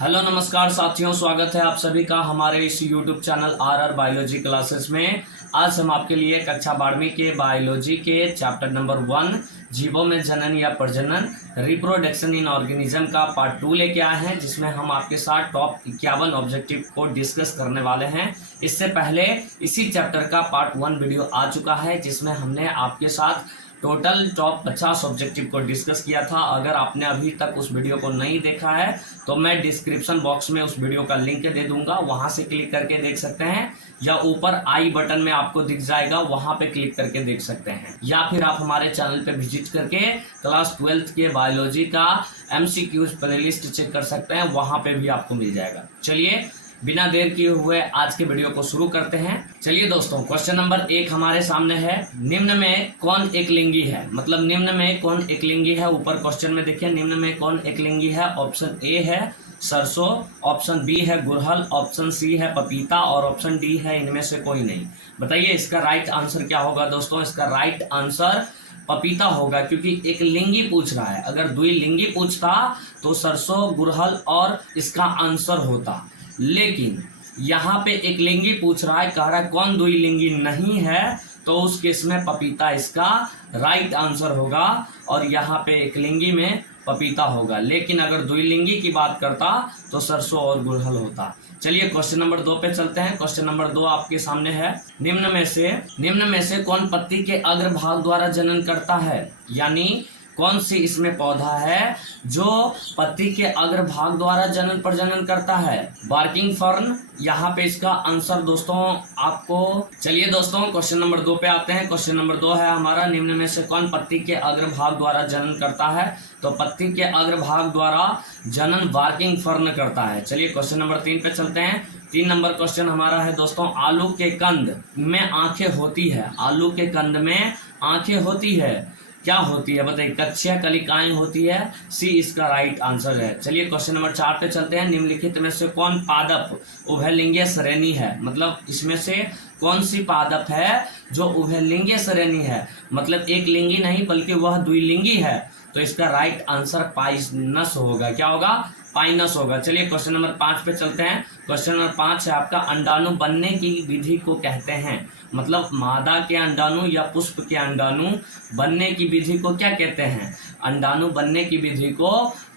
Hello नमस्कार साथियों, स्वागत है आप सभी का हमारे इस YouTube channel are biology classes में। आज हम आपके लिए कक्षा 12वीं के बायोलॉजी के चैप्टर नंबर 1 जीवों में जनन या प्रजनन रिप्रोडक्शन इन ऑर्गेनिज्म का पार्ट 2 लेके आए हैं, जिसमें हम आपके साथ टॉप 51 ऑब्जेक्टिव को डिस्कस करने वाले हैं। इससे पहले इसी चैप्टर का पार्ट 1 वीडियो आ चुका है, जिसमें हमने आपके साथ टोटल टॉप 50 ऑब्जेक्टिव को डिस्कस किया था। अगर आपने अभी तक उस वीडियो को नहीं देखा है तो मैं डिस्क्रिप्शन बॉक्स में उस वीडियो का लिंक दे दूंगा, वहां से क्लिक करके देख सकते हैं, या ऊपर आई बटन में आपको दिख जाएगा, वहां पे क्लिक करके देख सकते हैं, या फिर आप हमारे चैनल पे विजिट करके क्लास 12th के बायोलॉजी का MCQs प्लेलिस्ट चेक कर सकते हैं, वहां पे भी आपको मिल जाएगा। चलिए बिना देर किए हुए आज के वीडियो को शुरू करते हैं। चलिए दोस्तों, क्वेश्चन नंबर 1 हमारे सामने है, निम्न में कौन एकलिंगी है। मतलब निम्न में कौन एकलिंगी है, ऊपर क्वेश्चन में देखिए, निम्न में कौन एकलिंगी है। ऑप्शन ए है सरसों, ऑप्शन बी है गुड़हल, ऑप्शन सी है पपीता और ऑप्शन डी है इनमें से कोई नहीं। बताइए इसका राइट आंसर क्या होगा दोस्तों। इसका राइट आंसर पपीता होगा, क्योंकि एक लिंगी पूछ रहा है। अगर द्विलिंगी पूछता तो सरसों, गुड़हल और इसका आंसर होता, लेकिन यहाँ पे एक लिंगी पूछ रहा है, कह रहा है कौन द्विलिंगी नहीं है, तो उस केस में पपीता इसका राइट आंसर होगा, और यहाँ पे एक लिंगी में पपीता होगा। लेकिन अगर द्विलिंगी की बात करता तो सरसों और गुड़हल होता। चलिए क्वेश्चन नंबर 2 पे चलते हैं। क्वेश्चन नंबर 2 आपके सामने है, निम्न में से कौन पत्ती के अग्रभाग द्वारा जनन करता है। यानी कौन सी इसमें पौधा है जो पत्ती के अग्रभाग द्वारा जनन प्रजनन करता है। बार्किंग फर्न, यहाँ पे इसका आंसर दोस्तों आपको। चलिए दोस्तों क्वेश्चन नंबर 2 पे आते हैं। क्वेश्चन नंबर 2 है हमारा, निम्न में से कौन पत्ती के अग्रभाग द्वारा जनन करता है। तो पत्ती के अग्रभाग द्वारा जनन बार्किंग फर्न करता है। चलिए क्वेश्चन नंबर 3 पे चलते हैं। 3 नंबर क्वेश्चन हमारा है दोस्तों, आलू के कंद में आंखें होती है। आलू के कंद में आंखें होती है, क्या होती है बताइए। कक्षीय कलिकाएं होती है, सी इसका राइट आंसर है। चलिए क्वेश्चन नंबर 4 पे चलते हैं। निम्नलिखित में से कौन पादप उभयलिंगीय श्रेणी है। मतलब इसमें से कौन सी पादप है जो उभयलिंगीय श्रेणी है, मतलब एक लिंगी नहीं बल्कि वह द्विलिंगी है, तो इसका राइट आंसर पाइनस होगा। क्या होगा, पाइनस होगा। चलिए क्वेश्चन नंबर 5 पे चलते हैं। क्वेश्चन नंबर 5 है आपका, अंडाणु बनने की विधि को कहते हैं। मतलब मादा के अंडाणु या पुष्प के अंडाणु बनने की विधि को क्या कहते हैं। अंडाणु बनने की विधि को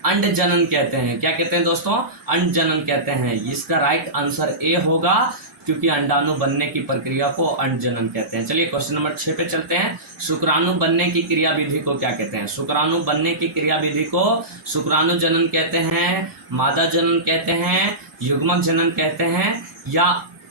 अंडजनन कहते हैं। क्या कहते हैं दोस्तों, अंडजनन कहते हैं। इसका राइट आंसर ए होगा, क्योंकि अंडाणु बनने की प्रक्रिया को अंडजनन कहते हैं। चलिए क्वेश्चन नंबर 6 पे चलते हैं। शुक्राणु बनने की क्रिया विधि को क्या कहते हैं। शुक्राणु बनने की क्रिया विधि को शुक्राणु जनन कहते हैं, मादा जनन कहते हैं, युग्मक जनन कहते हैं, या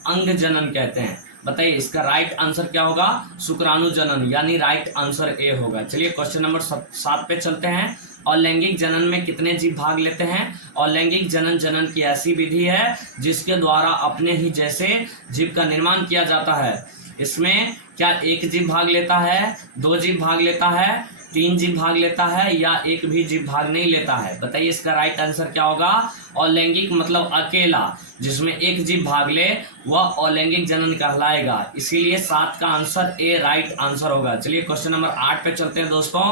अंग जनन कहते हैं। बताइए इसका राइट आंसर क्या होगा, शुक्राणु जनन, यानी राइट आंसर ए होगा। चलिए क्वेश्चन नंबर 7 पे चलते हैं। अलैंगिक जनन में कितने जीव भाग लेते हैं। अलैंगिक जनन की ऐसी विधि है जिसके द्वारा अपने ही जैसे जीव का निर्माण किया जाता है। इसमें क्या एक जीव भाग लेता है, 2 जीव भाग लेता है, 3 जीव भाग लेता है, या एक भी जीव भाग नहीं लेता है। बताइए इसका राइट आंसर क्या होगा। अलैंगिक मतलब अकेला, जिसमें एक जीव भाग ले वह अलैंगिक जनन कहलाएगा। इसीलिए 7 का आंसर ए राइट आंसर होगा। चलिए क्वेश्चन नंबर 8 पे चलते हैं दोस्तों।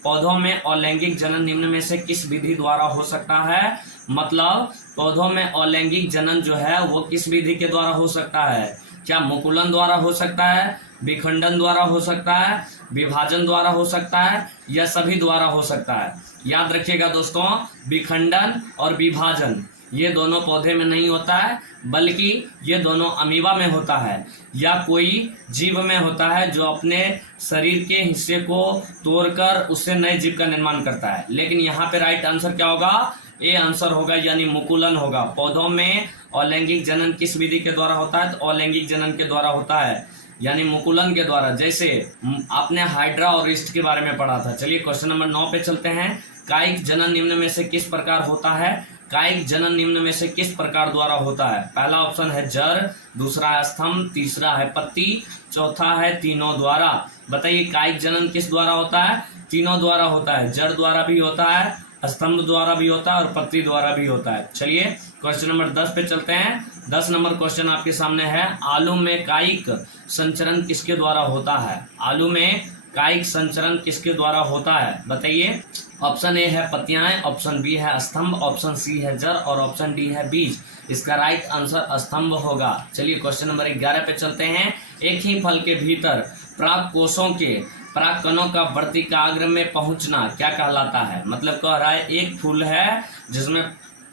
पौधों में अलैंगिक जनन निम्न में से किस विधि द्वारा हो सकता है। मतलब पौधों में अलैंगिक जनन जो है वो किस विधि के द्वारा हो सकता है। क्या मुकुलन द्वारा हो सकता है, विखंडन द्वारा हो सकता है, विभाजन द्वारा हो सकता है, या सभी द्वारा हो सकता है। याद रखिएगा दोस्तों, विखंडन और विभाजन ये दोनों पौधे में नहीं होता है, बल्कि ये दोनों अमीबा में होता है, या कोई जीव में होता है जो अपने शरीर के हिस्से को तोड़कर उससे नए जीव का निर्माण करता है। लेकिन यहाँ पे राइट आंसर क्या होगा, ए आंसर होगा, यानी मुकुलन होगा। पौधों में अलैंगिक जनन किस विधि के द्वारा होता है, तो अलैंगिक जनन के द्वारा होता है, यानी मुकुलन के द्वारा। जैसे आपने हाइड्रा और ईस्ट के बारे में पढ़ा था। चलिए क्वेश्चन नंबर 9 पे चलते हैं। कायिक जनन निम्न में से किस प्रकार होता है। कायिक जनन निम्न में से किस प्रकार द्वारा होता है। पहला ऑप्शन है जड़, दूसरा है स्तंभ, तीसरा है पत्ती, चौथा है तीनों द्वारा। बताइए कायिक जनन किस द्वारा होता है। तीनों द्वारा होता है, जड़ द्वारा भी होता है, स्तंभ द्वारा भी होता है और पत्ती द्वारा भी होता है। चलिए क्वेश्चन नंबर 10 पे चलते हैं। 10 नंबर क्वेश्चन आपके सामने है, आलू में कायिक संचरण किसके द्वारा होता है। आलू में कायिक संचरण किसके द्वारा होता है, बताइए। ऑप्शन ए है पत्तियाएं, ऑप्शन बी है स्तंभ, ऑप्शन सी है जड़ और ऑप्शन डी है बीज। इसका राइट आंसर स्तंभ होगा। चलिए क्वेश्चन नंबर 11 पे चलते हैं। एक ही फल के भीतर प्राक कोषों के प्राक कणों का वर्तिकाग्र में पहुंचना क्या कहलाता है। मतलब कह रहा है एक फूल है जिसमें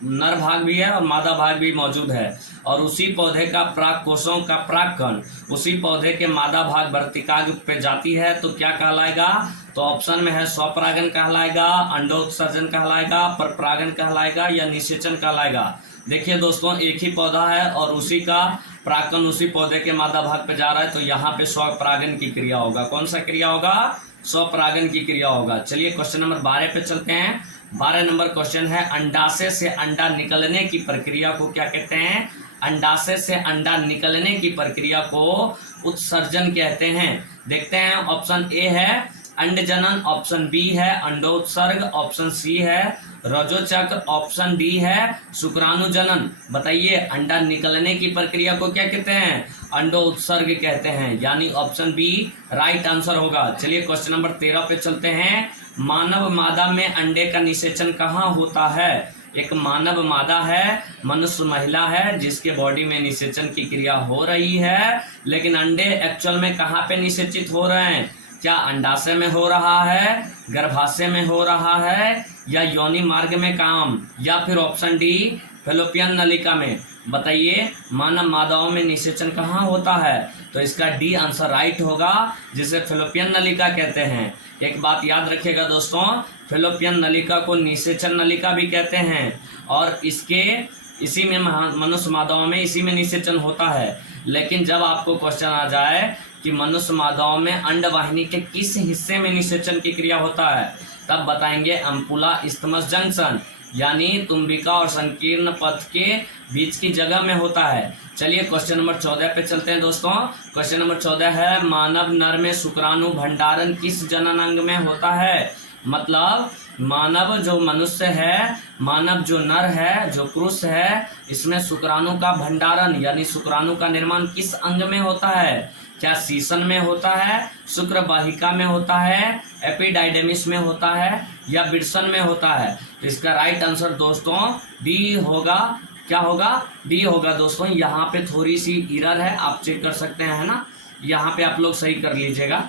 नर भाग भी है और मादा भाग भी मौजूद है, और उसी पौधे का प्राक कोषों का प्राक कण उसी पौधे के मादा भाग वर्तिकाग्र पे जाती है तो क्या कहलाएगा। तो ऑप्शन में है स्वपरागन कहलाएगा, अंडोत्सर्जन कहलाएगा, परपरागन कहलाएगा या निषेचन कहलाएगा। देखिए दोस्तों, एक ही पौधा है और उसी का प्राकन उसी पौधे के मादा भाग पे जा रहा है, तो यहाँ पे स्वपरागन की क्रिया होगा। कौन सा क्रिया होगा, स्वपरागन की क्रिया होगा। चलिए क्वेश्चन नंबर 12 पे चलते हैं। 12 नंबर क्वेश्चन है, अंडाशय से अंडा निकलने की प्रक्रिया को क्या कहते हैं। अंडाशय से अंडा निकलने की प्रक्रिया को उत्सर्जन कहते हैं। देखते हैं, ऑप्शन ए है अंडजनन, ऑप्शन बी है अंडोत्सर्ग, ऑप्शन सी है रजोचक्र, ऑप्शन डी है शुक्राणुजनन। बताइए अंडा निकलने की प्रक्रिया को क्या कहते हैं, अंडोत्सर्ग कहते हैं, यानी ऑप्शन बी राइट आंसर होगा। चलिए क्वेश्चन नंबर 13 पे चलते हैं। मानव मादा में अंडे का निषेचन कहाँ होता है। एक मानव मादा है, मनुष्य महिला है जिसके बॉडी में निषेचन की क्रिया हो रही है, लेकिन अंडे एक्चुअल में कहाँ पे निषेचित हो रहे हैं। क्या अंडाशय में हो रहा है, गर्भाशय में हो रहा है, या योनि मार्ग में काम, या फिर ऑप्शन डी फैलोपियन नलिका में। बताइए मानव मादाओं में निषेचन कहाँ होता है। तो इसका डी आंसर राइट होगा, जिसे फैलोपियन नलिका कहते हैं। एक बात याद रखिएगा दोस्तों, फैलोपियन नलिका को निषेचन नलिका भी कहते हैं, और इसी में मनुष्य मादाओं में इसी में निषेचन होता है। लेकिन जब आपको क्वेश्चन आ जाए कि मनुष्य मादाओं में अंडवाहिनी के किस हिस्से में निषेचन की क्रिया होता है, तब बताएंगे अम्पुला इस्थमस जंक्शन, यानी तुम्बिका और संकीर्ण पथ के बीच की जगह में होता है। चलिए क्वेश्चन नंबर 14 पे चलते हैं दोस्तों। क्वेश्चन नंबर 14 है, मानव नर में शुक्राणु भंडारण किस जनन अंग में होता है। मतलब मानव जो मनुष्य है, मानव जो नर है, जो पुरुष है, इसमें शुक्राणु का भंडारण यानी शुक्राणु का निर्माण किस अंग में होता है। क्या सीसन में होता है, शुक्र वाहिका में होता है, एपिडाइडेमिस में होता है, या बिरसन में होता है। तो इसका राइट आंसर दोस्तों डी होगा। क्या होगा, डी होगा दोस्तों। यहाँ पे थोड़ी सी एरर है, आप चेक कर सकते हैं, है ना। यहाँ पे आप लोग सही कर लीजिएगा,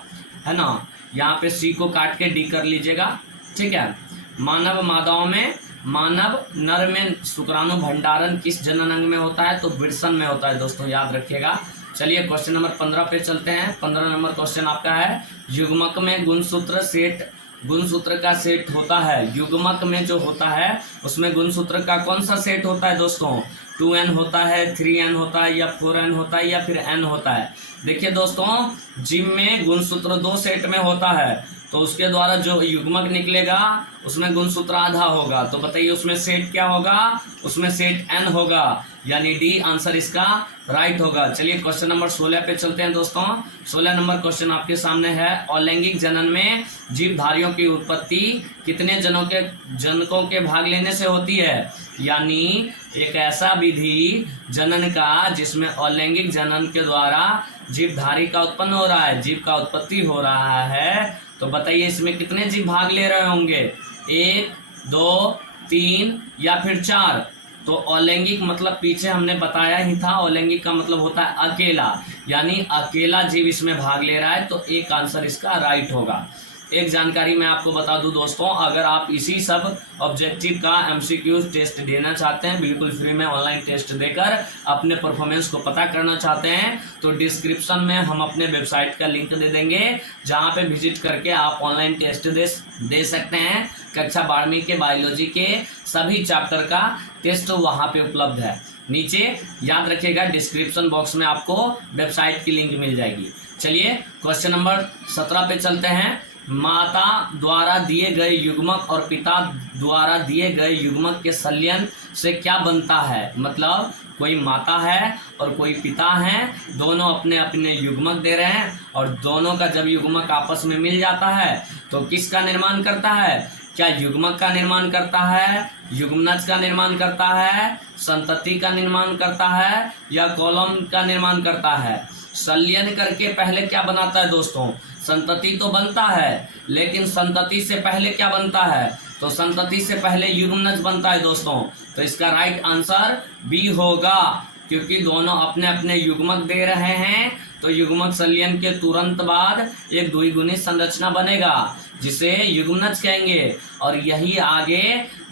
है ना। यहाँ पे सी को काट के डी कर लीजिएगा, ठीक है। मानव मादाओं में, मानव नर में शुक्राणु भंडारण किस जनन अंग में होता है, तो बिरसन में होता है दोस्तों, याद रखिएगा। चलिए क्वेश्चन नंबर 15 पे चलते हैं। 15 नंबर क्वेश्चन आपका है, युग्मक में गुणसूत्र का सेट होता है। युग्मक में जो होता है उसमें गुणसूत्र का कौन सा सेट होता है दोस्तों। 2n होता है, 3n होता है, या 4n होता है, या फिर n होता है। देखिए दोस्तों, जिम में गुणसूत्र 2 सेट में होता है, तो उसके द्वारा जो युग्मक निकलेगा उसमें गुणसूत्र आधा होगा। तो बताइए उसमें सेट क्या होगा, उसमें सेट n होगा, यानी डी आंसर इसका राइट होगा। चलिए क्वेश्चन नंबर 16 पे चलते हैं दोस्तों। 16 नंबर क्वेश्चन आपके सामने है, अलैंगिक जनन में जीवधारियों की उत्पत्ति कितने जनकों के भाग लेने से होती है। यानी एक ऐसा विधि जनन का जिसमें अलैंगिक जनन के द्वारा जीवधारी का उत्पन्न हो रहा है, जीव का उत्पत्ति हो रहा है। तो बताइए इसमें कितने जीव भाग ले रहे होंगे, 1, 2, 3 या फिर 4। तो अलैंगिक मतलब पीछे हमने बताया ही था, अलैंगिक का मतलब होता है अकेला, यानी अकेला जीव इसमें भाग ले रहा है, तो एक आंसर इसका राइट होगा। एक जानकारी मैं आपको बता दूं दोस्तों, अगर आप इसी सब ऑब्जेक्टिव का एमसीक्यूज टेस्ट देना चाहते हैं, बिल्कुल फ्री में ऑनलाइन टेस्ट देकर अपने परफॉर्मेंस को पता करना चाहते हैं, तो डिस्क्रिप्शन में हम अपने वेबसाइट का लिंक दे देंगे, जहां पे विजिट करके आप ऑनलाइन टेस्ट दे सकते हैं। कक्षा 12वीं के बायोलॉजी के सभी चैप्टर का टेस्ट वहां पे उपलब्ध है। नीचे याद रखिएगा डिस्क्रिप्शन बॉक्स में आपको वेबसाइट की लिंक मिल जाएगी। चलिए क्वेश्चन नंबर 17 पे चलते हैं। माता द्वारा दिए गए युग्मक और पिता द्वारा दिए गए युग्मक के संलयन से क्या बनता है। मतलब कोई माता है और कोई पिता है, दोनों अपने अपने युग्मक दे रहे हैं, और दोनों का जब युग्मक आपस में मिल जाता है तो किसका निर्माण करता है। क्या युग्मक का निर्माण करता है, युग्मनज का निर्माण करता है, संतति का निर्माण करता है, या कॉलम का निर्माण करता है? संलयन करके पहले क्या बनाता है दोस्तों? संतति तो बनता है, लेकिन संतति से पहले क्या बनता है? तो संतति से पहले युग्मनज बनता है दोस्तों। तो इसका राइट आंसर बी होगा, क्योंकि दोनों अपने अपने युग्मक दे रहे हैं, तो युग्मक संलयन के तुरंत बाद एक द्विगुणित संरचना बनेगा जिसे युग्मनज कहेंगे। और यही आगे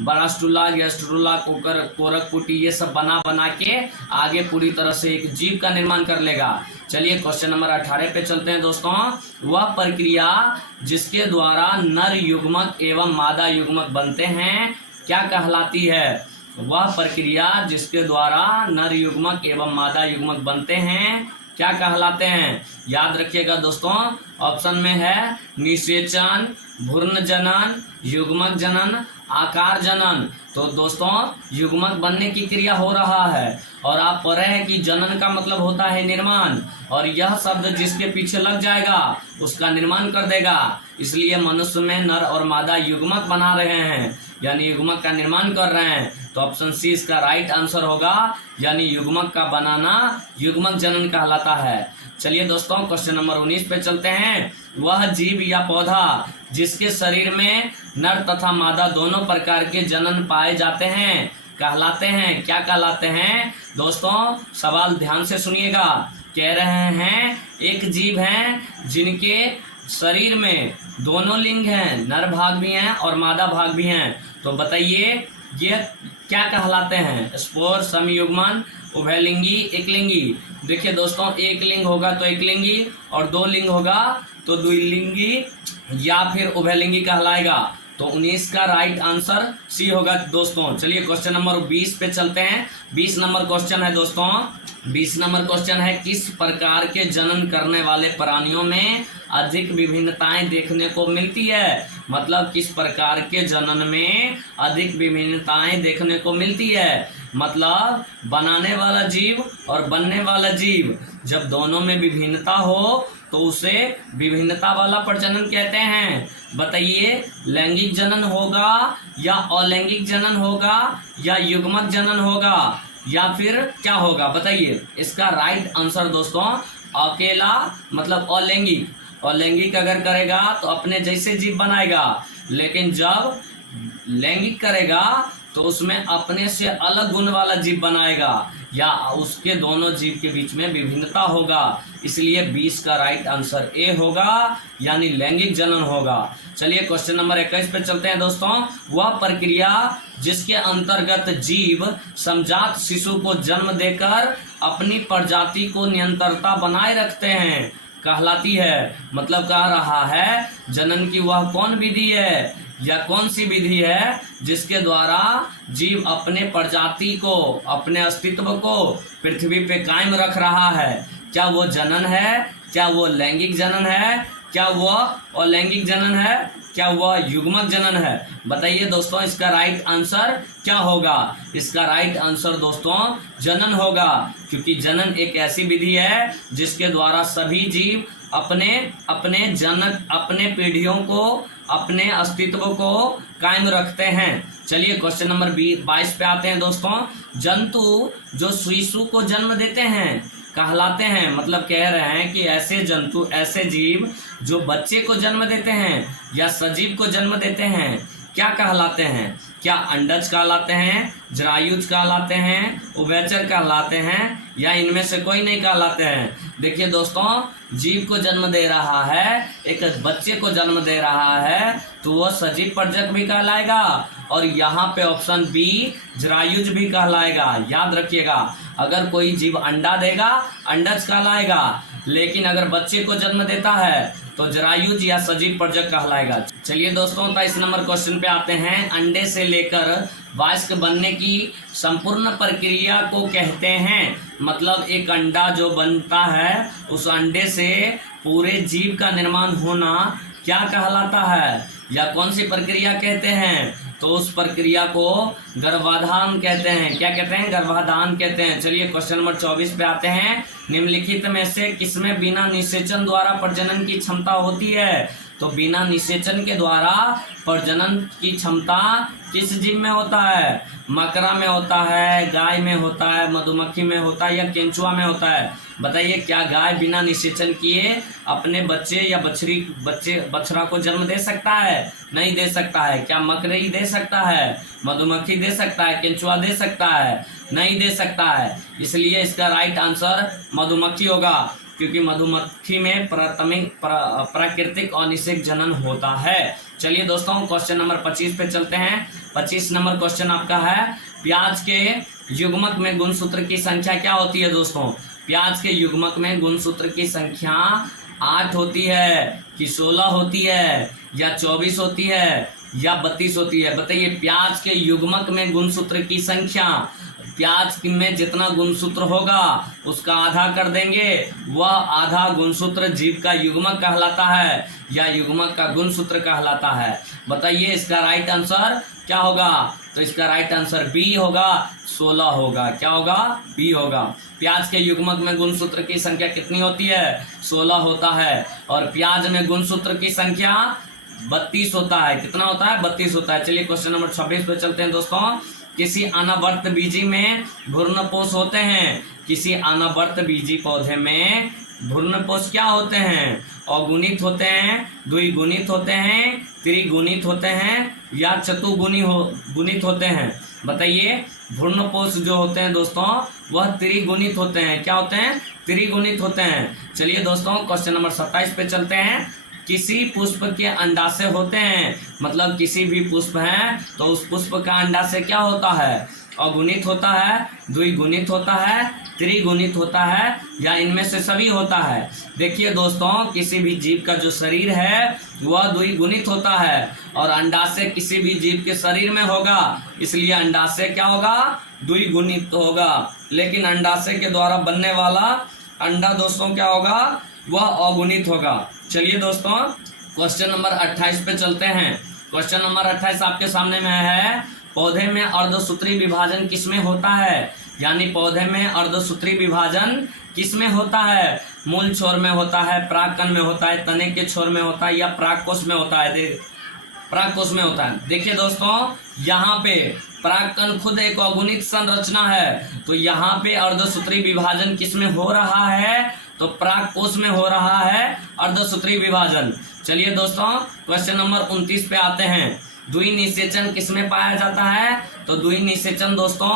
बरास्टुला, गैस्ट्रुला, कोरक पुटी ये सब बना के आगे पूरी तरह से एक जीव का निर्माण कर लेगा। चलिए क्वेश्चन नंबर 18 पे चलते हैं दोस्तों। वह प्रक्रिया जिसके द्वारा नर युग्मक एवं मादा युग्मक बनते हैं क्या कहलाती है? वह प्रक्रिया जिसके द्वारा नर युग्मक एवं मादा युग्मक बनते हैं क्या कहलाते हैं? याद रखिएगा दोस्तों, ऑप्शन में है निषेचन, भ्रूण जनन, युग्मक जनन, आकार जनन। तो दोस्तों युग्मक बनने की क्रिया हो रहा है, और आप पढ़ रहे हैं कि जनन का मतलब होता है निर्माण, और यह शब्द जिसके पीछे लग जाएगा उसका निर्माण कर देगा। इसलिए मनुष्य में नर और मादा युग्मक बना रहे हैं, यानी युग्मक का निर्माण कर रहे हैं। तो ऑप्शन सी इसका राइट आंसर होगा, यानी युग्मक का बनाना युग्मक जनन कहलाता है। चलिए दोस्तों क्वेश्चन नंबर 19 पे चलते हैं। वह जीव या पौधा जिसके शरीर में नर तथा मादा दोनों प्रकार के जनन पाए जाते हैं कहलाते हैं क्या कहलाते हैं? दोस्तों सवाल ध्यान से सुनिएगा। कह रहे हैं एक जीव है जिनके शरीर में दोनों लिंग हैं, नर भाग भी हैं और मादा भाग भी हैं। तो बताइए ये क्या कहलाते हैं? स्पोर, समयुग्मन, उभयलिंगी, एकलिंगी। देखिए दोस्तों, एक लिंग होगा तो एकलिंगी, और दो लिंग होगा तो द्विलिंगी या फिर उभयलिंगी कहलाएगा। तो 19 का राइट आंसर सी होगा दोस्तों। चलिए क्वेश्चन नंबर 20 पे चलते हैं। 20 नंबर क्वेश्चन है दोस्तों। 20 नंबर क्वेश्चन है, किस प्रकार के जनन करने वाले प्राणियों में अधिक विभिन्नताएं देखने को मिलती है? मतलब किस प्रकार के जनन में अधिक विभिन्नताएं देखने को मिलती है? मतलब बनाने वाला जीव और बनने वाला जीव जब दोनों में विभिन्नता हो तो उसे विभिन्नता वाला प्रजनन कहते हैं। बताइए लैंगिक जनन होगा या अलैंगिक जनन होगा या युग्मक जनन होगा या फिर क्या होगा? बताइए इसका राइट आंसर दोस्तों अकेला मतलब अलैंगिक। अलैंगिक अगर करेगा तो अपने जैसे जीव बनाएगा, लेकिन जब लैंगिक करेगा तो उसमें अपने से अलग गुण वाला जीव बनाएगा, या उसके दोनों जीव के बीच में विभिन्नता होगा। इसलिए 20 का राइट आंसर ए होगा, यानी लैंगिक जनन होगा। चलिए क्वेश्चन नंबर 21 पे चलते हैं दोस्तों। वह प्रक्रिया जिसके अंतर्गत जीव समजात शिशु को जन्म देकर अपनी प्रजाति को निरंतरता बनाए रखते हैं कहलाती है। मतलब कह रहा है जनन की वह कौन विधि है या कौन सी विधि है जिसके द्वारा जीव अपने प्रजाति को, अपने अस्तित्व को पृथ्वी पे कायम रख रहा है? क्या वो जनन है? क्या वो लैंगिक जनन है? क्या वो अलैंगिक जनन है? क्या वह युग्मक जनन है? बताइए दोस्तों इसका राइट आंसर क्या होगा? इसका राइट आंसर दोस्तों जनन होगा, क्योंकि जनन एक ऐसी विधि है जिसके द्वारा सभी जीव अपने पीढ़ियों को, अपने अस्तित्व को कायम रखते हैं। चलिए क्वेश्चन नंबर 22 पे आते हैं दोस्तों। जंतु जो शिशु को जन्म देते हैं कहलाते हैं। मतलब कह रहे हैं कि ऐसे जंतु, ऐसे जीव जो बच्चे को जन्म देते हैं या सजीव को जन्म देते हैं क्या कहलाते हैं? क्या अंडज कहलाते हैं, जरायुज कहलाते हैं, उभयचर कहलाते हैं, या इनमें से कोई नहीं कहलाते हैं? देखिए दोस्तों, जीव को जन्म दे रहा है, एक बच्चे को जन्म दे रहा है, तो वह सजीव प्रजक भी कहलाएगा, और यहाँ पे ऑप्शन बी जरायुज भी कहलाएगा। याद रखिएगा, अगर कोई जीव अंडा देगा अंडज कहलाएगा, लेकिन अगर बच्चे को जन्म देता है तो जरायुज या सजीव प्रजक कहलाएगा। चलिए दोस्तों 23 नंबर क्वेश्चन पे आते हैं। अंडे से लेकर वयस्क बनने की संपूर्ण प्रक्रिया को कहते हैं। मतलब एक अंडा जो बनता है, उस अंडे से पूरे जीव का निर्माण होना क्या कहलाता है या कौन सी प्रक्रिया कहते हैं? तो उस प्रक्रिया को गर्भाधान कहते हैं। क्या कहते हैं? गर्भाधान कहते हैं। चलिए क्वेश्चन नंबर 24 पे आते हैं। निम्नलिखित में से किसमें बिना निषेचन द्वारा प्रजनन की क्षमता होती है? तो बिना निषेचन के द्वारा प्रजनन की क्षमता किस जीव में होता है? मकरा में होता है, गाय में होता है, मधुमक्खी में होता है या केंचुआ में होता है? बताइए, क्या गाय बिना निषेचन किए अपने बच्चे या बछड़ा को जन्म दे सकता है? नहीं दे सकता है। क्या मकड़ी दे सकता है? मधुमक्खी दे सकता है? केंचुआ दे सकता है? नहीं दे सकता है। इसलिए इसका राइट आंसर मधुमक्खी होगा, क्योंकि मधुमक्खी में प्राकृतिक और निषेक जनन होता है। चलिए दोस्तों, क्वेश्चन नंबर 25 पे चलते हैं। 25 नंबर क्वेश्चन आपका है, प्याज के युग्मक में गुणसूत्र की संख्या क्या होती है? दोस्तों, प्याज के युग्मक में गुणसूत्र की संख्या 8 होती है कि 16 होती है या 24 होती है या 32 होती है? बताइए, प्याज के युग्मक में गुणसूत्र की संख्या, प्याज में जितना गुणसूत्र होगा उसका आधा कर देंगे, वह आधा गुणसूत्र जीव का युग्मक कहलाता है या युग्मक का गुणसूत्र कहलाता है। बताइए, इसका राइट आंसर क्या होगा? तो इसका राइट आंसर बी होगा, 16 होगा। क्या होगा? बी होगा। प्याज के युग्मक में गुणसूत्र की संख्या कितनी होती है? 16 होता है। और प्याज में गुणसूत्र की संख्या 32 होता है। कितना होता है? 32 होता है। चलिए क्वेश्चन नंबर 26 पे चलते हैं दोस्तों। किसी अनावर्त बीजी में भ्रूणपोष होते हैं। किसी अनावर्त बीजी पौधे में भ्रूणपोष क्या होते हैं? अगुणित होते हैं, द्विगुणित होते हैं, त्रिगुणित होते हैं या गुणित होते हैं? बताइए, भ्रूणपोष जो होते हैं दोस्तों वह त्रिगुणित होते हैं। क्या होते हैं? त्रिगुणित होते हैं। चलिए दोस्तों, क्वेश्चन नंबर 27 पे चलते हैं। किसी पुष्प के अंडाशय होते हैं, मतलब किसी भी पुष्प है तो उस पुष्प का अंडाशय क्या होता है? अगुणित होता है, द्विगुणित होता है, त्रिगुणित होता है या इनमें से सभी होता है? देखिए दोस्तों, किसी भी जीव का जो शरीर है वह द्विगुणित होता है और अंडाशय किसी भी जीव के शरीर में होगा, इसलिए अंडाशय क्या होगा? द्विगुणित होगा। लेकिन अंडाशय के द्वारा बनने वाला अंडा दोस्तों क्या होगा? वह अगुणित होगा। चलिए दोस्तों, क्वेश्चन नंबर 28 पे चलते हैं। क्वेश्चन नंबर 28 आपके सामने में है, पौधे में अर्धसूत्री विभाजन किसमें होता है? यानी पौधे में अर्धसूत्री विभाजन किसमें होता है? मूल छोर में होता है, परागकण में होता है, तने के छोर में होता है या परागकोश में होता है? परागकोश में होता है। देखिए दोस्तों, यहाँ पे परागकण खुद एक अगुणित संरचना है, तो यहाँ पे अर्धसूत्री विभाजन किसमें हो रहा है? तो परागकोश में हो रहा है अर्धसूत्री विभाजन। चलिए दोस्तों, क्वेश्चन नंबर 29 पे आते हैं। द्विनिषेचन किसमें पाया जाता है? तो द्विनिषेचन दोस्तों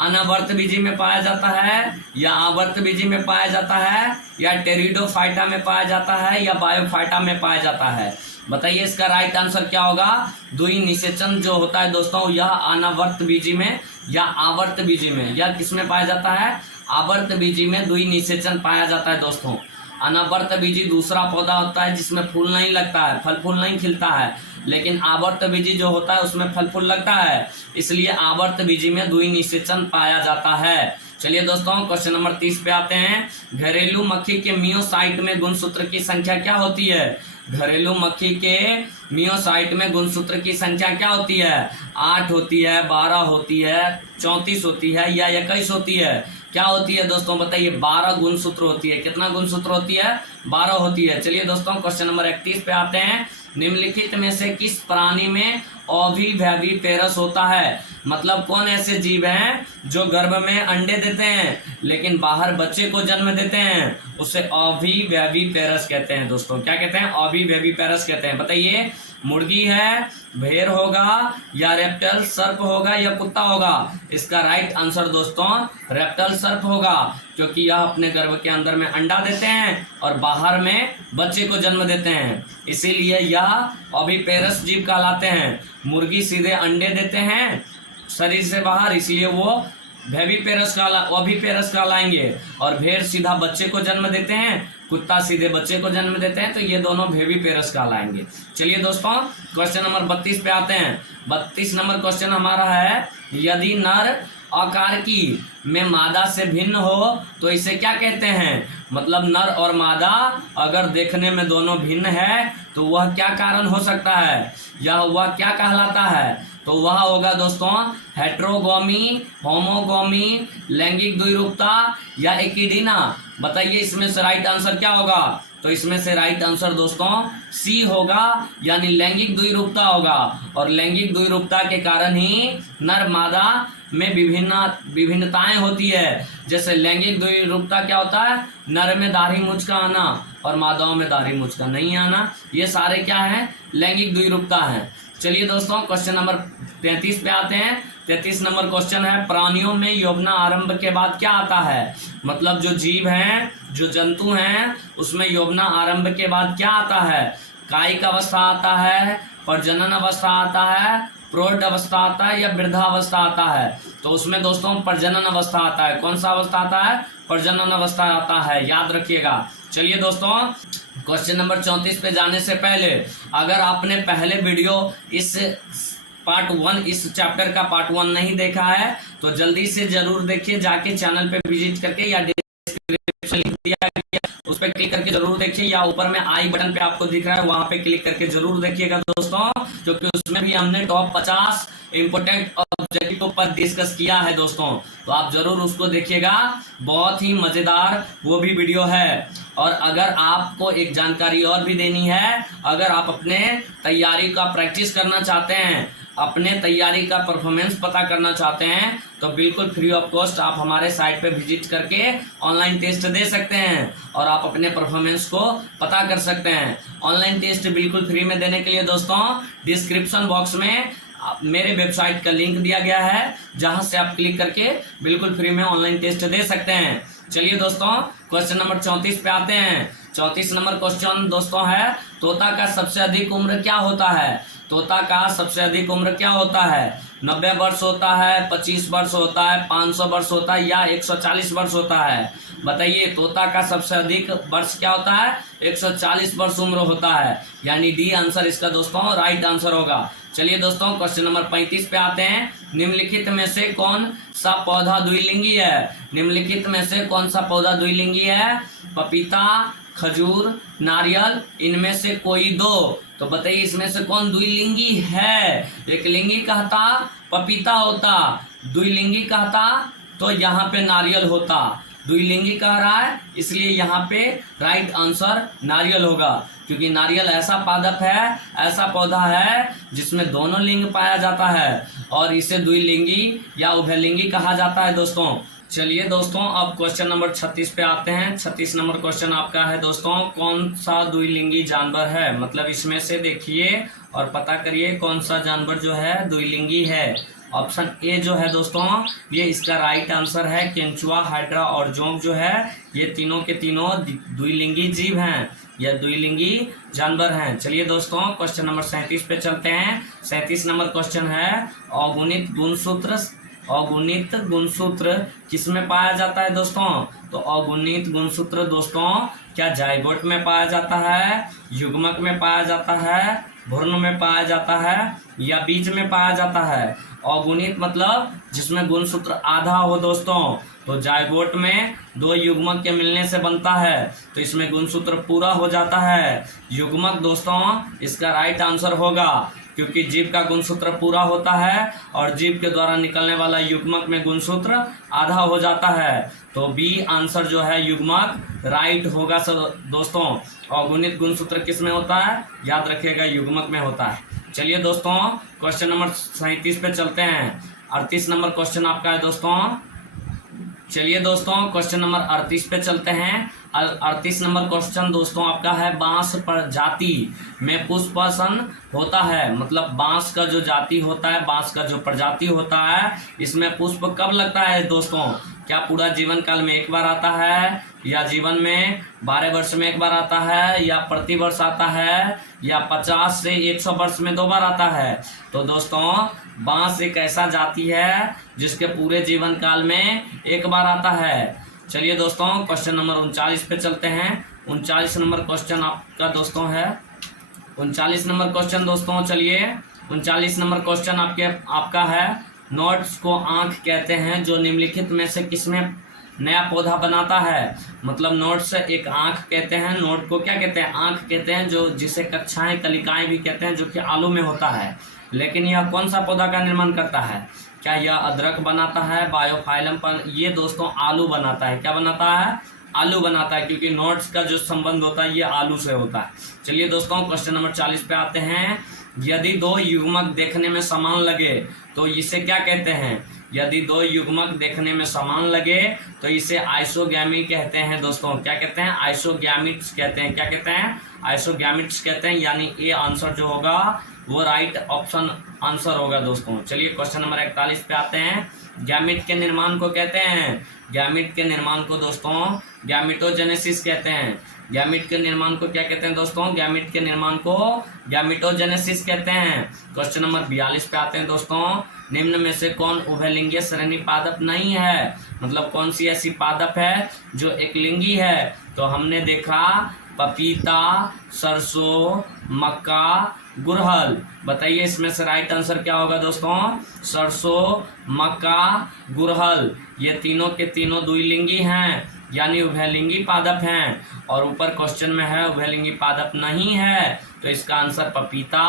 अनावर्त बीजी में पाया जाता है या आवर्त बीजी में पाया जाता है या टेरिडोफाइटा में पाया जाता है या बायोफाइटा में पाया जाता है? बताइए, इसका राइट आंसर क्या होगा? द्विनिषेचन जो होता है दोस्तों यह अनावर्त बीजी में या आवर्त बीजी में या किसमें पाया जाता है? आवर्त बीजी में द्विनिषेचन पाया जाता है दोस्तों। अनावर्त बीजी दूसरा पौधा होता है जिसमें फूल नहीं लगता है, फल फूल नहीं खिलता है, लेकिन आवर्त बीजी जो होता है उसमें फल फूल लगता है, इसलिए आवर्त बीजी में द्विनिषेचन पाया जाता है। चलिए दोस्तों, क्वेश्चन नंबर 30 पे आते हैं। घरेलू मक्खी के मियोसाइट में गुणसूत्र की संख्या क्या होती है? घरेलू मक्खी के मियोसाइट में गुणसूत्र की संख्या क्या होती है? 8 होती है, 12 होती है, 34 होती है या 21 होती है? क्या होती है दोस्तों? बताइए, 12 गुणसूत्र होती है। कितना गुणसूत्र होती है? 12 होती है। चलिए दोस्तों, क्वेश्चन नंबर 31 पे आते हैं। निम्नलिखित में से किस प्राणी में ओविविपेरस होता है? मतलब कौन ऐसे जीव हैं जो गर्भ में अंडे देते हैं लेकिन बाहर बच्चे को जन्म देते हैं? उसे ओविविपेरस कहते हैं दोस्तों। क्या कहते हैं? ओविविपेरस कहते हैं। बताइए, मुर्गी है, भेड़ होगा या रेप्टाइल सर्प होगा या कुत्ता होगा? इसका राइट आंसर दोस्तों रेप्टाइल सर्प होगा, क्योंकि यह अपने गर्भ के अंदर में अंडा देते हैं और बाहर में बच्चे को जन्म देते हैं, इसीलिए यह ओविपेरस जीव कहलाते हैं। मुर्गी सीधे अंडे देते हैं शरीर से बाहर, इसलिए वो ओविपेरस कहलाएंगे, और भेड़ सीधा बच्चे को जन्म देते हैं, कुत्ता सीधे बच्चे को जन्म देते हैं, तो ये दोनों ओविपेरस कहलाएंगे। चलिए दोस्तों, क्वेश्चन नंबर 32 पे आते हैं। 32 नंबर क्वेश्चन हमारा है, यदि नर अकारकी में मादा से भिन्न हो तो इसे क्या कहते हैं? मतलब नर और मादा अगर देखने में दोनों भिन्न है तो वह क्या कारण हो सकता है या वह क्या कहलाता है? तो वह होगा दोस्तों हेट्रोगोमी, होमोगोमी, लैंगिक द्विरूपता या एकिडीना। बताइए इसमें से राइट आंसर क्या होगा? तो इसमें से राइट आंसर दोस्तों सी होगा, यानी लैंगिक द्विरूपता होगा। और लैंगिक द्विरूपता के कारण ही नर मादा में विभिन्नताएं होती है। जैसे लैंगिक द्विरूपता क्या होता है? नर में दाढ़ी मूंछ का आना और मादाओं में दाढ़ी मूंछ का नहीं आना, ये सारे क्या है? लैंगिक द्विरूपता है। चलिए दोस्तों क्वेश्चन नंबर 33 पे आते हैं। 33 नंबर क्वेश्चन है, प्राणियों में यौवना आरंभ के बाद क्या आता है? मतलब जो जीव हैं, जो जंतु हैं, उसमें यौवना आरंभ के बाद क्या आता है? कायिक अवस्था आता है, प्रजनन अवस्था आता है, प्रौढ़ अवस्था आता है या वृद्धावस्था आता है? तो उसमें दोस्तों प्रजनन अवस्था आता है। कौन सा अवस्था आता है? प्रजनन अवस्था आता है, याद रखिएगा। चलिए दोस्तों क्वेश्चन नंबर 34 पे जाने से पहले अगर आपने पहले वीडियो इस पार्ट 1 इस चैप्टर का पार्ट 1 नहीं देखा है तो जल्दी से जरूर देखिए, जाके चैनल पे विजिट करके या डिस्क्रिप्शन लिंक दिया गया उस पर क्लिक करके जरूर देखिए, या ऊपर में आई बटन पे आपको दिख रहा है वहां पे क्लिक करके जरूर देखिएगा दोस्तों, क्योंकि उसमें भी हमने टॉप 50 इंपोर्टेंट ऑब्जेक्टिव पर डिस्कस किया है दोस्तों। तो आप जरूर उसको देखिएगा, बहुत ही मजेदार वो भी वीडियो है। और अगर आपको एक जानकारी और भी देनी है, अगर आप अपने तैयारी का प्रैक्टिस करना चाहते हैं, अपने तैयारी का परफॉर्मेंस पता करना चाहते हैं, तो बिल्कुल फ्री ऑफ कॉस्ट आप हमारे साइट पे विजिट करके ऑनलाइन टेस्ट दे सकते हैं और आप अपने परफॉर्मेंस को पता कर सकते हैं। ऑनलाइन टेस्ट बिल्कुल फ्री में देने के लिए दोस्तों डिस्क्रिप्शन बॉक्स में मेरे वेबसाइट का लिंक दिया गया है, जहां से आप क्लिक करके बिल्कुल फ्री में ऑनलाइन टेस्ट दे सकते हैं। चलिए दोस्तों क्वेश्चन नंबर 34 पे आते हैं। 34 नंबर क्वेश्चन दोस्तों है, तोता का सबसे अधिक उम्र क्या होता है? तोता का सबसे अधिक उम्र क्या होता है? 90 वर्ष होता है, 25 वर्ष होता है, 500 वर्ष होता है या 140 वर्ष होता है? बताइए तोता का सबसे अधिक वर्ष क्या होता है? 140 वर्ष उम्र होता है, यानी डी आंसर इसका दोस्तों राइट आंसर होगा। चलिए दोस्तों क्वेश्चन नंबर 35 पे आते हैं। निम्नलिखित में से कौन सा पौधा द्विलिंगी है? निम्नलिखित में से कौन सा पौधा द्विलिंगी है? पपीता, खजूर, नारियल, इनमें से कोई दो। तो बताइए इसमें से कौन द्विलिंगी है? एक लिंगी कहता पपीता होता, द्विलिंगी कहता तो यहाँ पे नारियल होता। द्विलिंगी कह रहा है इसलिए यहाँ पे राइट आंसर नारियल होगा, क्योंकि नारियल ऐसा पादप है, ऐसा पौधा है जिसमें दोनों लिंग पाया जाता है और इसे द्विलिंगी या उभयलिंगी कहा जाता है दोस्तों। चलिए दोस्तों अब क्वेश्चन नंबर 36 पे आते हैं। 36 नंबर क्वेश्चन आपका है दोस्तों, कौन सा द्विलिंगी जानवर है? मतलब इसमें से देखिए और पता करिए कौन सा जानवर जो है द्विलिंगी है। ऑप्शन ए जो है दोस्तों ये इसका राइट आंसर है। केंचुआ, हाइड्रा और जोंक जो है ये तीनों के तीनों द्विलिंगी जीव हैं, यह द्विलिंगी जानवर हैं। चलिए दोस्तों क्वेश्चन नंबर 37 पे चलते हैं। 37 नंबर क्वेश्चन है, अगुणित गुणसूत्र। अगुणित गुणसूत्र किसमें पाया जाता है दोस्तों? तो अगुणित गुणसूत्र दोस्तों क्या जाइगोट में पाया जाता है, युग्मक में पाया जाता है, भ्रूण में पाया जाता है या बीज में पाया जाता है? अगुणित मतलब जिसमें गुणसूत्र आधा हो दोस्तों, तो जाइगोट में दो युग्मक के मिलने से बनता है, तो इसमें गुणसूत्र पूरा हो जाता है। युग्मक दोस्तों इसका राइट आंसर होगा, क्योंकि जीव का गुणसूत्र पूरा होता है और जीव के द्वारा निकलने वाला युग्मक में गुणसूत्र आधा हो जाता है, तो बी आंसर जो है युग्मक राइट होगा दोस्तों। अगुणित गुणसूत्र किस में होता है? याद रखिएगा युग्मक में होता है। चलिए दोस्तों क्वेश्चन नंबर 37 पे चलते हैं। 38 नंबर क्वेश्चन आपका है दोस्तों। चलिए दोस्तों क्वेश्चन नंबर 38 पे चलते हैं। 38 नंबर क्वेश्चन दोस्तों आपका है, बांस प्रजाति में पुष्पासन होता है। मतलब बांस का जो जाति होता है, बांस का जो प्रजाति होता है, इसमें पुष्प कब लगता है दोस्तों? क्या पूरा जीवन काल में एक बार आता है, या जीवन में 12 वर्ष में एक बार आता है, या प्रति वर्ष आता है, या 50 से 100 वर्ष में 2 बार आता है? तो दोस्तों बांस एक ऐसा जाति है जिसके पूरे जीवन काल में एक बार आता है। चलिए दोस्तों क्वेश्चन नंबर 39 पे चलते हैं। 39 नंबर क्वेश्चन आपका दोस्तों है। 39 नंबर क्वेश्चन दोस्तों, चलिए 39 नंबर क्वेश्चन आपका है, नोट्स को आंख कहते हैं जो निम्नलिखित में से किसमें नया पौधा बनाता है? मतलब नोट्स एक आंख कहते हैं, नोट को क्या कहते हैं? आंख कहते हैं, जो जिसे कक्षाएं कलिकाएं भी कहते हैं, जो कि आलू में होता है। लेकिन यह कौन सा पौधा का निर्माण करता है? क्या यह अदरक बनाता है, बायोफाइलम पर? ये दोस्तों आलू बनाता है। क्या बनाता है? आलू बनाता है, क्योंकि नोट्स का जो संबंध होता है ये आलू से होता है। चलिए दोस्तों क्वेश्चन नंबर 40 पे आते हैं। यदि दो युग्मक देखने में समान लगे तो इसे क्या कहते हैं? यदि दो युग्मक देखने में समान लगे तो इसे आइसोगैमी कहते हैं दोस्तों। क्या कहते हैं? आइसोगैमिट्स कहते हैं। क्या कहते हैं? आइसोगैमिट्स कहते हैं। यानी ये आंसर जो होगा वो राइट ऑप्शन आंसर होगा दोस्तों। चलिए क्वेश्चन नंबर 41 पे आते हैं। गैमिट के निर्माण को कहते हैं, गैमिट के निर्माण को दोस्तों गैमिटोजेनेसिस कहते हैं। गैमिट के निर्माण को क्या कहते हैं दोस्तों? गैमिट के निर्माण को गैमिटोजेनेसिस कहते हैं। क्वेश्चन नंबर 42 पे आते हैं दोस्तों। निम्न में से कौन उभयलिंगीय श्रेणी पादप नहीं है? मतलब कौन सी ऐसी पादप है जो एक लिंगी है? तो हमने देखा पपीता, सरसों, मक्का, गुड़हल। बताइए इसमें से राइट आंसर क्या होगा दोस्तों? सरसों, मक्का, गुड़हल ये तीनों के तीनों द्विलिंगी हैं, यानी उभयलिंगी पादप हैं। और ऊपर क्वेश्चन में है उभयलिंगी पादप नहीं है, तो इसका आंसर पपीता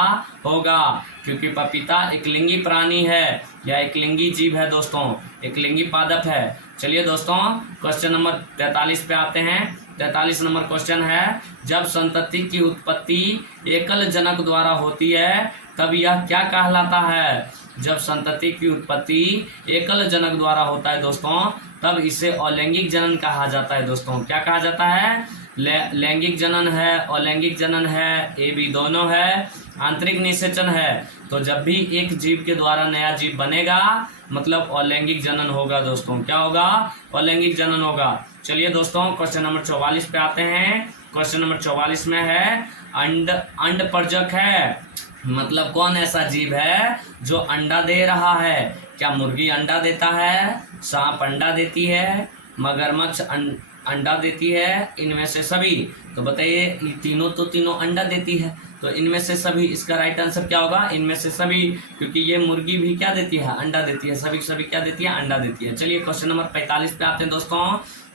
होगा, क्योंकि पपीता एक लिंगी प्राणी है या एक लिंगी जीव है दोस्तों, एक लिंगी पादप है। चलिए दोस्तों क्वेश्चन नंबर 43 पे आते हैं। 43 नंबर क्वेश्चन है, जब संतति की उत्पत्ति एकल जनक द्वारा होती है तब यह क्या कहलाता है? जब संतति की उत्पत्ति एकल जनक द्वारा होता है दोस्तों तब इसे अलैंगिक जनन कहा जाता है दोस्तों। क्या कहा जाता है? लैंगिक जनन है, अलैंगिक जनन है, ए बी दोनों है, आंतरिक निषेचन है। तो जब भी एक जीव के द्वारा नया जीव बनेगा मतलब अलैंगिक जनन होगा दोस्तों। क्या होगा? अलैंगिक जनन होगा। चलिए दोस्तों क्वेश्चन नंबर 44 पे आते हैं। क्वेश्चन नंबर 44 में है अंडपरजक है, मतलब कौन ऐसा जीव है जो अंडा दे रहा है? क्या मुर्गी अंडा देता है? सांप अंडा देती है? मगरमच्छ अंडा देती है? इनमें से सभी? तो बताइए ये तीनों अंडा देती है, तो इनमें से सभी इसका राइट आंसर क्या होगा? इनमें से सभी, क्योंकि ये मुर्गी भी क्या देती है? अंडा देती है। सभी क्या देती है? अंडा देती है। चलिए क्वेश्चन नंबर 45 पे आते हैं दोस्तों।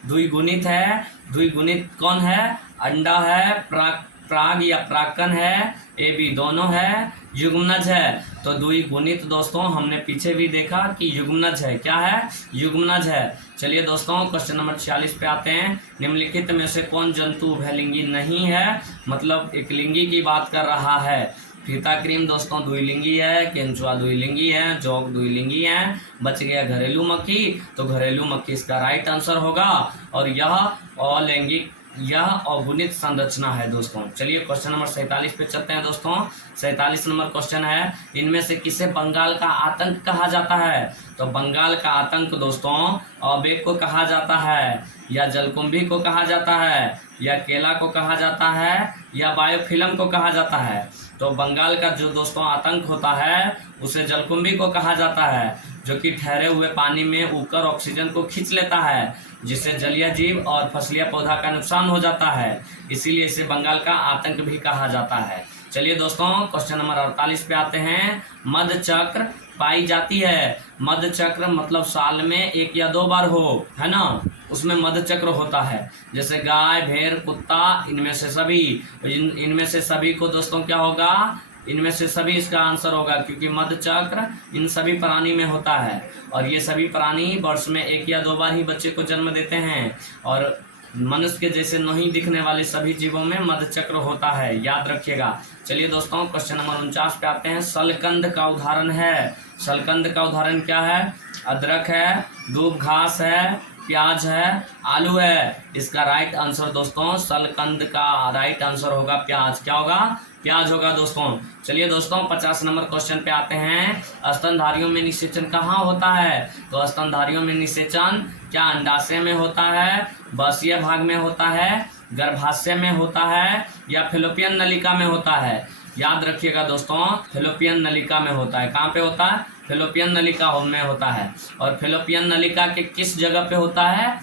द्विगुणित है, द्विगुणित कौन है? अंडा है, प्राग या प्राक्कन है, ए बी दोनों है, युग्मनज है। तो द्विगुणित दोस्तों हमने पीछे भी देखा कि युग्मनज है। क्या है? युग्मनज है। चलिए दोस्तों क्वेश्चन नंबर 46 पे आते हैं। निम्नलिखित में से कौन जंतु उभयलिंगी नहीं है? मतलब एक लिंगी की बात कर रहा है। फीताक्रीम दोस्तों द्विलिंगी है, केंचुआ द्विलिंगी है, जोंक द्विलिंगी है। बच गया घरेलू मक्खी, तो घरेलू मक्खी इसका राइट आंसर होगा। और यह अलैंगिक, यह अगुणित संरचना है दोस्तों। चलिए क्वेश्चन नंबर 47 पे चलते हैं दोस्तों। 47 नंबर क्वेश्चन है, इनमें से किसे बंगाल का आतंक कहा जाता है? तो बंगाल का आतंक दोस्तों अबेक को कहा जाता है, या जलकुंभी को कहा जाता है, या केला को कहा जाता है, या बायोफिल्म को कहा जाता है। तो बंगाल का जो दोस्तों आतंक होता है उसे जलकुंभी को कहा जाता है, जो कि ठहरे हुए पानी में उबकर ऑक्सीजन को खींच लेता है, जिससे जलीय जीव और फसलिया पौधा का नुकसान हो जाता है। इसीलिए इसे बंगाल का आतंक भी कहा जाता है। चलिए दोस्तों क्वेश्चन नंबर 48 पे आते हैं। मध चक्र पाई जाती है। मध चक्र मतलब साल में 1 या 2 बार हो, है ना, उसमें मध चक्र होता है। जैसे गाय, भेड़, कुत्ता, इनमें से सभी, इनमें से सभी को दोस्तों क्या होगा? इनमें से सभी इसका आंसर होगा, क्योंकि मध चक्र इन सभी प्राणी में होता है। और ये सभी प्राणी वर्ष में 1 या 2 बार ही बच्चे को जन्म देते हैं। और मनुष्य के जैसे नहीं दिखने वाले सभी जीवों में मध चक्र होता है, याद रखिएगा। चलिए दोस्तों क्वेश्चन नंबर 49 पे आते हैं। सलकंद का उदाहरण है। सलकंद का उदाहरण क्या है? अदरक है, दूब घास है, प्याज है, आलू है। इसका राइट आंसर दोस्तों सलकंद का राइट आंसर होगा प्याज। क्या होगा? प्याज होगा दोस्तों। चलिए दोस्तों 50 नंबर क्वेश्चन पे आते हैं। स्तनधारियों में निषेचन कहाँ होता है? तो स्तनधारियों में निषेचन क्या अंडाशय में होता है, बसीय भाग में होता है, गर्भाशय में होता है, या फेलोपियन नलिका में होता है? याद रखिएगा दोस्तों फेलोपियन नलिका में होता है। कहाँ पे होता है? फेलोपियन नलिका में होता है। और फेलोपियन नलिका के किस जगह पे होता है?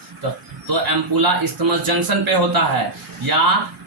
तो एम्पुला इस्थमस जंक्शन पे होता है, या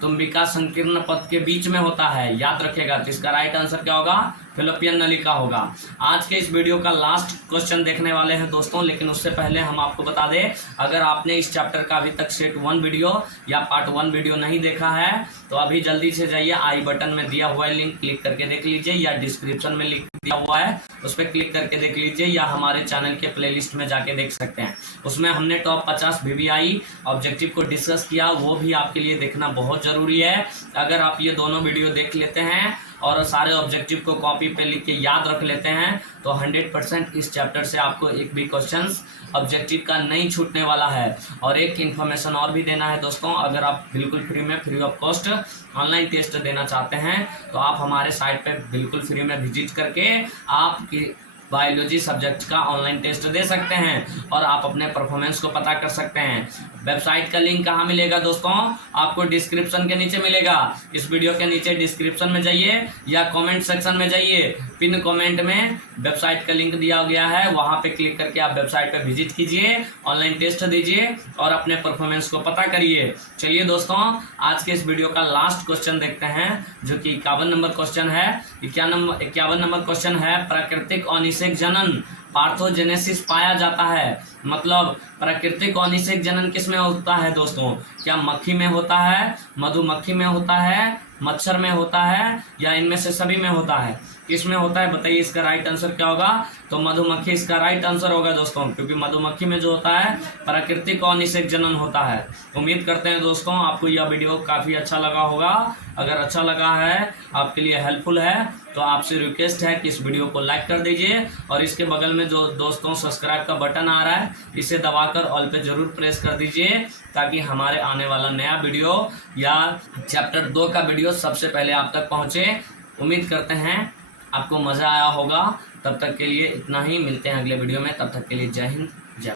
तुम्बिका संकीर्ण पद के बीच में होता है, याद रखेगा। तो इसका राइट आंसर क्या होगा? फैलोपियन नलिका होगा। आज के इस वीडियो का लास्ट क्वेश्चन देखने वाले हैं दोस्तों, लेकिन उससे पहले हम आपको बता दें, अगर आपने इस चैप्टर का अभी तक सेट 1 वीडियो या पार्ट 1 वीडियो नहीं देखा है तो अभी जल्दी से जाइए, आई बटन में दिया हुआ है लिंक, क्लिक करके देख लीजिए, या डिस्क्रिप्शन में लिंक दिया हुआ है उस पर क्लिक करके देख लीजिए, या हमारे चैनल के प्लेलिस्ट में जाके देख सकते हैं। उसमें हमने टॉप 50 VVI ऑब्जेक्टिव को डिस्कस किया, वो भी आपके लिए देखना बहुत जरूरी है। अगर आप ये दोनों वीडियो देख लेते हैं और सारे ऑब्जेक्टिव को कॉपी पे लिख के याद रख लेते हैं तो 100% इस चैप्टर से आपको एक भी क्वेश्चन ऑब्जेक्टिव का नहीं छूटने वाला है। और एक इन्फॉर्मेशन और भी देना है दोस्तों, अगर आप बिल्कुल फ्री में, free of cost online test देना चाहते हैं तो आप हमारे साइट पे बिल्कुल फ्री में विजिट करके आपकी बायोलॉजी सब्जेक्ट का ऑनलाइन टेस्ट दे सकते हैं और आप अपने परफॉर्मेंस को पता कर सकते हैं। वेबसाइट का लिंक कहाँ मिलेगा दोस्तों? आपको डिस्क्रिप्शन के नीचे मिलेगा। इस वीडियो के नीचे डिस्क्रिप्शन में जाइए या कमेंट सेक्शन में जाइए, पिन कमेंट में वेबसाइट का लिंक दिया गया है, वहां पे क्लिक करके आप वेबसाइट पे विजिट कीजिए, ऑनलाइन टेस्ट दीजिए और अपने परफॉर्मेंस को पता करिए। चलिए दोस्तों, आज के इस वीडियो का लास्ट क्वेश्चन देखते हैं, जो कि 51 नंबर क्वेश्चन है। 51 नंबर क्वेश्चन है, प्राकृतिक अनिषेक जनन पार्थोजेनेसिस पाया जाता है। मतलब प्राकृतिक अनिषेक जनन किस में होता है दोस्तों? क्या मक्खी में होता है, मधुमक्खी में होता है, मच्छर में होता है, या इनमें से सभी में होता है? किस में होता है बताइए, इसका राइट आंसर क्या होगा? तो मधुमक्खी इसका राइट आंसर होगा दोस्तों, क्योंकि मधुमक्खी में जो होता है प्राकृतिक अनिषेक जनन होता है। उम्मीद करते हैं दोस्तों आपको यह वीडियो काफ़ी अच्छा लगा होगा। अगर अच्छा लगा है, आपके लिए हेल्पफुल है, तो आपसे रिक्वेस्ट है कि इस वीडियो को लाइक कर दीजिए और इसके बगल में जो दोस्तों सब्सक्राइब का बटन आ रहा है इसे दबाकर ऑल पे जरूर प्रेस कर दीजिए, ताकि हमारे आने वाला नया वीडियो या चैप्टर 2 का वीडियो सबसे पहले आप तक पहुँचे। उम्मीद करते हैं आपको मज़ा आया होगा। तब तक के लिए इतना ही, मिलते हैं अगले वीडियो में। तब तक के लिए जय हिंद।